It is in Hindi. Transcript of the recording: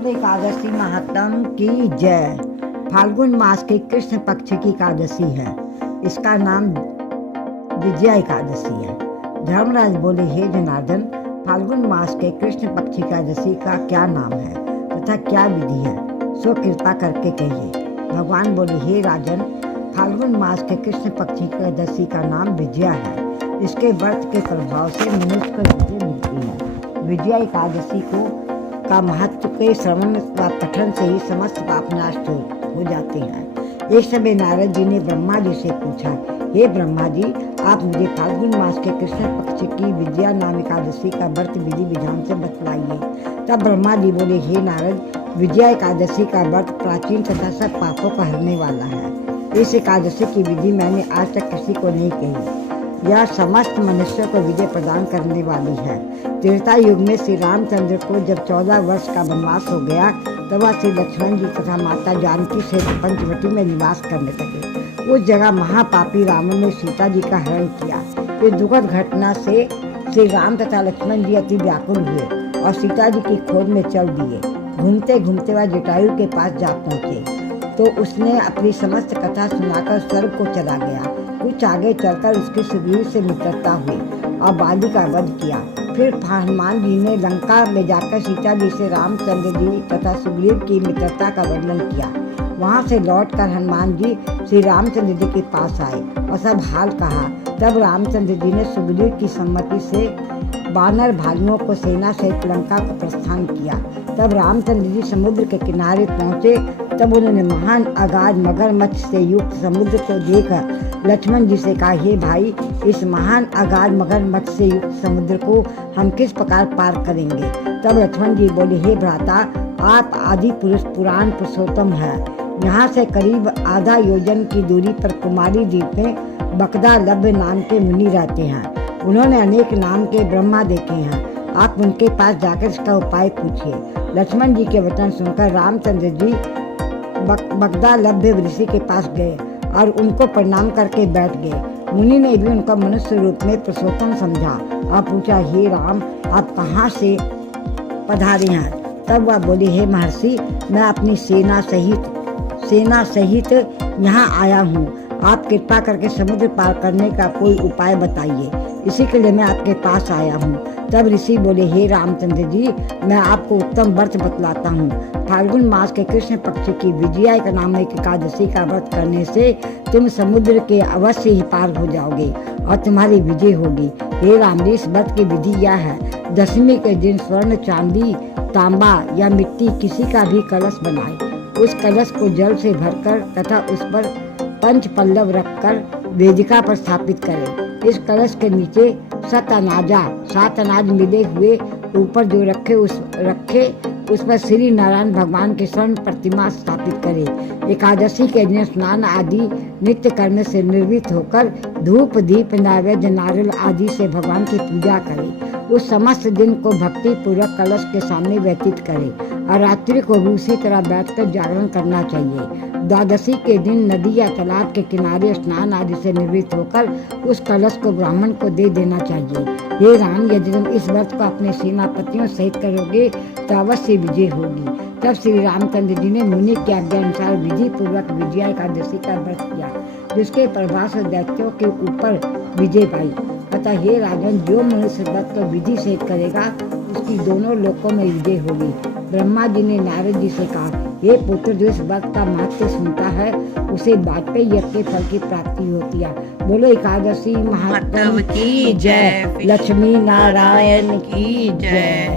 बोले एकादशी महात्म की जय। फाल्गुन मास के कृष्ण पक्ष की एकादशी है। इसका नाम विजया एकादशी है। धर्मराज बोले, हे जनार्दन, फाल्गुन मास के कृष्ण पक्ष की एकादशी का क्या नाम है तथा क्या विधि है, सो कृपा करके कहिए। भगवान बोले, हे राजन, फाल्गुन मास के कृष्ण पक्ष की एकादशी का नाम विजया है। इसके व्रत के प्रभाव से मनुष्य को विजय मिलती है। विजया एकादशी का महत्व के श्रवण व पठन से ही समस्त पाप नष्ट हो जाते हैं। एक समय नारद जी ने ब्रह्मा जी से पूछा, हे ब्रह्मा जी, आप मुझे फाल्गुन मास के कृष्ण पक्ष की विजया नाम एकादशी का व्रत विधि विधान से बतलाइए। तब ब्रह्मा जी बोले, हे नारद, विजया एकादशी का व्रत प्राचीन तथा सब पापों को हरने वाला है। इस एकादशी की विधि मैंने आज तक किसी को नहीं कही। यह समस्त मनुष्यों को विजय प्रदान करने वाली है। त्रेता युग में श्री रामचंद्र को जब 14 वर्ष का वनवास हो गया, तब वह श्री लक्ष्मण जी तथा माता जानकी से पंचवटी में निवास करने लगे। उस जगह महापापी रावण ने सीता जी का हरण किया। इस दुखद घटना से श्री राम तथा लक्ष्मण जी अति व्याकुल हुए और सीता जी की खोज में चल दिए। घूमते घूमते वह जटायु के पास जा पहुँचे तो उसने अपनी समस्त कथा सुनाकर स्वर्ग को चला गया। कुछ आगे चलकर उसके सुग्रीव से मित्रता हुई और बाली का वध किया। फिर हनुमान जी ने लंका में जाकर सीता जी से रामचंद्र जी तथा सुग्रीव की मित्रता का वर्णन किया। वहां से लौटकर हनुमान जी श्री रामचंद्र जी के पास आए और सब हाल कहा। तब रामचंद्र जी ने सुग्रीव की सम्मति से वानर भालुओं को सेना सहित लंका को प्रस्थान किया। तब रामचंद्र जी समुद्र के किनारे पहुँचे। तब उन्होंने महान अगाध मगरमच्छ से युक्त समुद्र को देखकर लक्ष्मण जी से कहा, हे भाई, इस महान अगाध मगरमच्छ से युक्त समुद्र को हम किस प्रकार पार करेंगे। तब लक्ष्मण जी बोले, हे भ्राता, आप आदि पुरुष पुराण पुरुषोत्तम है। यहाँ से करीब आधा योजन की दूरी पर कुमारी द्वीप में बकदा लभ्य नाम के मुनि रहते हैं। उन्होंने अनेक नाम के ब्रह्मा देखे हैं। आप उनके पास जाकर इसका उपाय पूछिए। लक्ष्मण जी के वचन सुनकर रामचंद्र जी बगदा लभ्य ऋषि के पास गए और उनको प्रणाम करके बैठ गए। मुनि ने भी उनका मनुष्य रूप में पुरुषोत्तम समझा और पूछा, हे राम, आप कहाँ से पधारे हैं। तब वह बोले, हे महर्षि, मैं अपनी सेना सहित यहाँ आया हूँ। आप कृपा करके समुद्र पार करने का कोई उपाय बताइए, इसी के लिए मैं आपके पास आया हूँ। तब ऋषि बोले, हे रामचंद्र जी, मैं आपको उत्तम व्रत बतलाता हूँ। फाल्गुन मास के कृष्ण पक्ष की विजया नामक एकादशी का व्रत करने से तुम समुद्र के अवश्य ही पार हो जाओगे और तुम्हारी विजय होगी। हे राम जी, इस व्रत की विधि यह है, दशमी के दिन स्वर्ण, चांदी, तांबा या मिट्टी किसी का भी कलश बनाए। उस कलश को जल से भरकर तथा उस पर पंच पल्लव रखकर वेदिका पर स्थापित करें। इस कलश के नीचे 7 अनाज मिले हुए ऊपर जो रखे उस पर श्री नारायण भगवान की स्वर्ण प्रतिमा स्थापित करें। एकादशी के दिन स्नान आदि नित्य कर्म से निर्वृत्त होकर धूप, दीप, नैवेद्य, नारियल आदि से भगवान की पूजा करें। उस समस्त दिन को भक्ति पूर्वक कलश के सामने व्यतीत करें और रात्रि को भी उसी तरह बैठकर जागरण करना चाहिए। द्वादशी के दिन नदी या तालाब के किनारे स्नान आदि से निवृत्त होकर उस कलश को ब्राह्मण को दे देना चाहिए। हे राम, यदि तुम इस व्रत को अपने सेनापतियों सहित करोगे तो अवश्य विजय होगी। तब श्री रामचंद्र जी ने मुनि की आज्ञा अनुसार विधि पूर्वक विजया एकादशी का व्रत किया, जिसके प्रभाव से दैत्यों के ऊपर विजय पाई। अतः हे राजन, जो मनुष्य व्रत को विधि सहित करेगा उसकी दोनों लोकों में विजय होगी। ब्रह्मा जी ने नारद जी से कहा, हे पुत्र, जो इस व्रत का महत्व सुनता है उसे वाजपेयी यज्ञ के फल की प्राप्ति होती है। बोलो एकादशी महात्म की जय। लक्ष्मी नारायण की जय।